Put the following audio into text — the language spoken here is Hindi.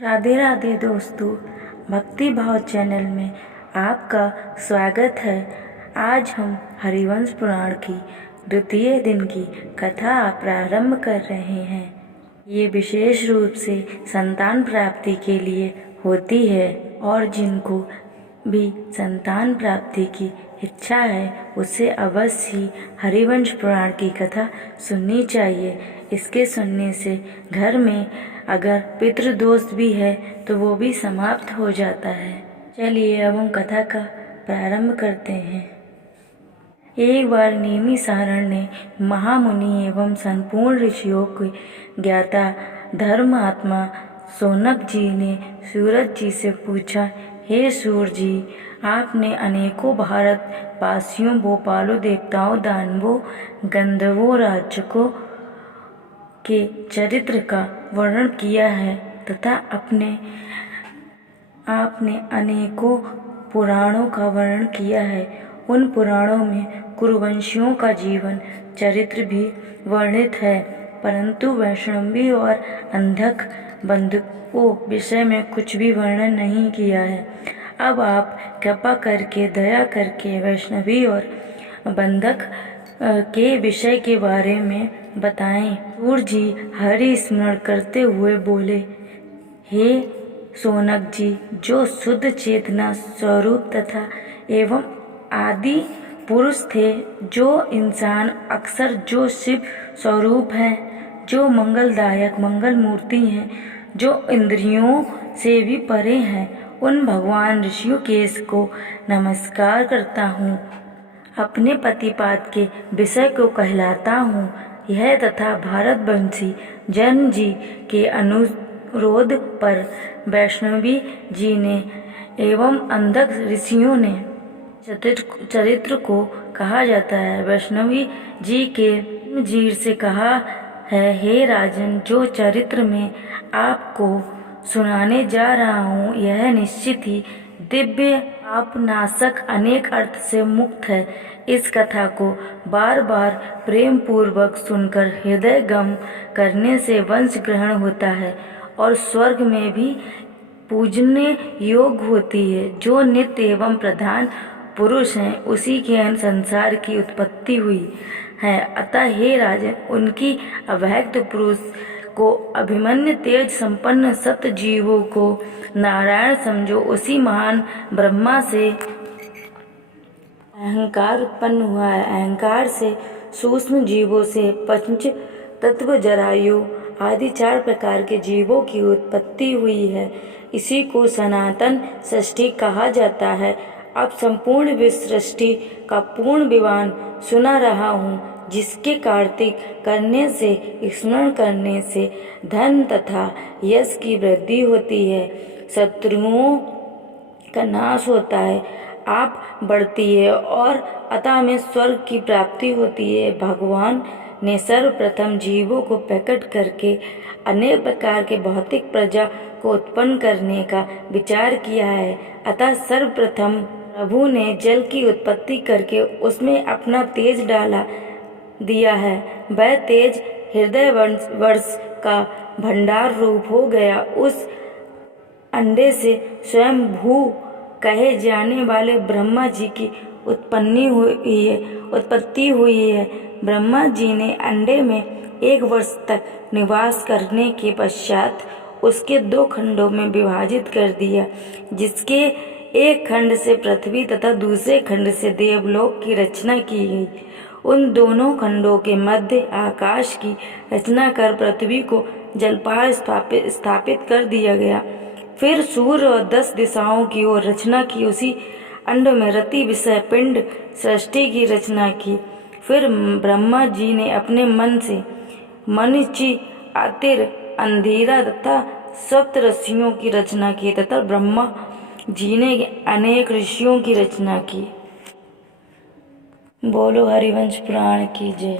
राधे राधे दोस्तों, भक्ति भाव चैनल में आपका स्वागत है। आज हम हरिवंश पुराण की द्वितीय दिन की कथा प्रारंभ कर रहे हैं। ये विशेष रूप से संतान प्राप्ति के लिए होती है और जिनको भी संतान प्राप्ति की इच्छा है उसे अवश्य ही हरिवंश पुराण की कथा सुननी चाहिए। इसके सुनने से घर में अगर पितृदोष भी है तो वो भी समाप्त हो जाता है। चलिए अब हम कथा का प्रारंभ करते हैं। एक बार नेमिसारण ने महामुनि एवं संपूर्ण ऋषियों के ज्ञाता धर्मात्मा शौनक जी ने सूरज जी से पूछा, हे सूर्य जी, आपने अनेकों भारत वासियों, भोपालों, देवताओं, दानवों, गंधर्वों, राजकों के चरित्र का वर्णन किया है तथा आपने अनेकों पुराणों का वर्णन किया है। उन पुराणों में कुरुवंशियों का जीवन चरित्र भी वर्णित है, परंतु वैष्णवी और अंधक बंधुओं विषय में कुछ भी वर्णन नहीं किया है। अब आप कृपा करके, दया करके वैष्णवी और बंधक के विषय के बारे में बताएं। सूर्य जी हरि स्मरण करते हुए बोले, हे शौनक जी, जो शुद्ध चेतना स्वरूप तथा एवं आदि पुरुष थे, जो इंसान अक्सर, जो शिव स्वरूप हैं, जो मंगलदायक मंगल मूर्ति हैं, जो इंद्रियों से भी परे हैं, उन भगवान ऋषिकेश को नमस्कार करता हूँ। अपने पतिपाद के विषय को कहलाता हूँ। यह तथा भारतवंशी जन जी के अनुरोध पर वैष्णवी जी ने एवं अंधक ऋषियों ने चरित्र को कहा जाता है। वैष्णवी जी के जीर से कहा है, हे राजन, जो चरित्र में आपको सुनाने जा रहा हूँ यह निश्चित ही दिव्य, आपनाशक, अनेक अर्थ से मुक्त है। इस कथा को बार बार प्रेम पूर्वक सुनकर हृदय गम करने से वंश ग्रहण होता है और स्वर्ग में भी पूजने योग्य होती है। जो नित्य एवं प्रधान पुरुष हैं उसी के संसार की उत्पत्ति हुई है। अतः हे राजन, उनकी अव्यक्त पुरुष को अभिमन्यु तेज संपन्न सत्य जीवों को नारायण समझो। उसी महान ब्रह्मा से अहंकार उत्पन्न हुआ है। अहंकार से सूक्ष्म जीवों से पंच तत्व, जरायु आदि 4 प्रकार के जीवों की उत्पत्ति हुई है। इसी को सनातन सृष्टि कहा जाता है। अब संपूर्ण विश्व सृष्टि का पूर्ण विवरण सुना रहा हूँ, जिसके कार्तिक करने से, स्मरण करने से धन तथा यश की वृद्धि होती है, शत्रुओं का नाश होता है, आप बढ़ती है और अतः में स्वर्ग की प्राप्ति होती है। भगवान ने सर्वप्रथम जीवों को प्रकट करके अनेक प्रकार के भौतिक प्रजा को उत्पन्न करने का विचार किया है। अतः सर्वप्रथम प्रभु ने जल की उत्पत्ति करके उसमें अपना तेज डाला दिया है। वह तेज हृदय वर्ष का भंडार रूप हो गया। उस अंडे से स्वयं भू कहे जाने वाले ब्रह्मा जी की उत्पत्ति हुई है। ब्रह्मा जी ने अंडे में 1 वर्ष तक निवास करने के पश्चात उसके 2 खंडों में विभाजित कर दिया, जिसके एक खंड से पृथ्वी तथा दूसरे खंड से देवलोक की रचना की गई। उन दोनों खंडों के मध्य आकाश की रचना कर पृथ्वी को जलपाल स्थापित कर दिया गया। फिर सूर्य और 10 दिशाओं की ओर रचना की। उसी अंड में रति विषय पिंड सृष्टि की रचना की। फिर ब्रह्मा जी ने अपने मन से मनीचि, आतिर, अंधेरा तथा सप्तऋषियों की रचना की तथा ब्रह्मा जी ने अनेक ऋषियों की रचना की। बोलो हरिवंश पुराण की जय।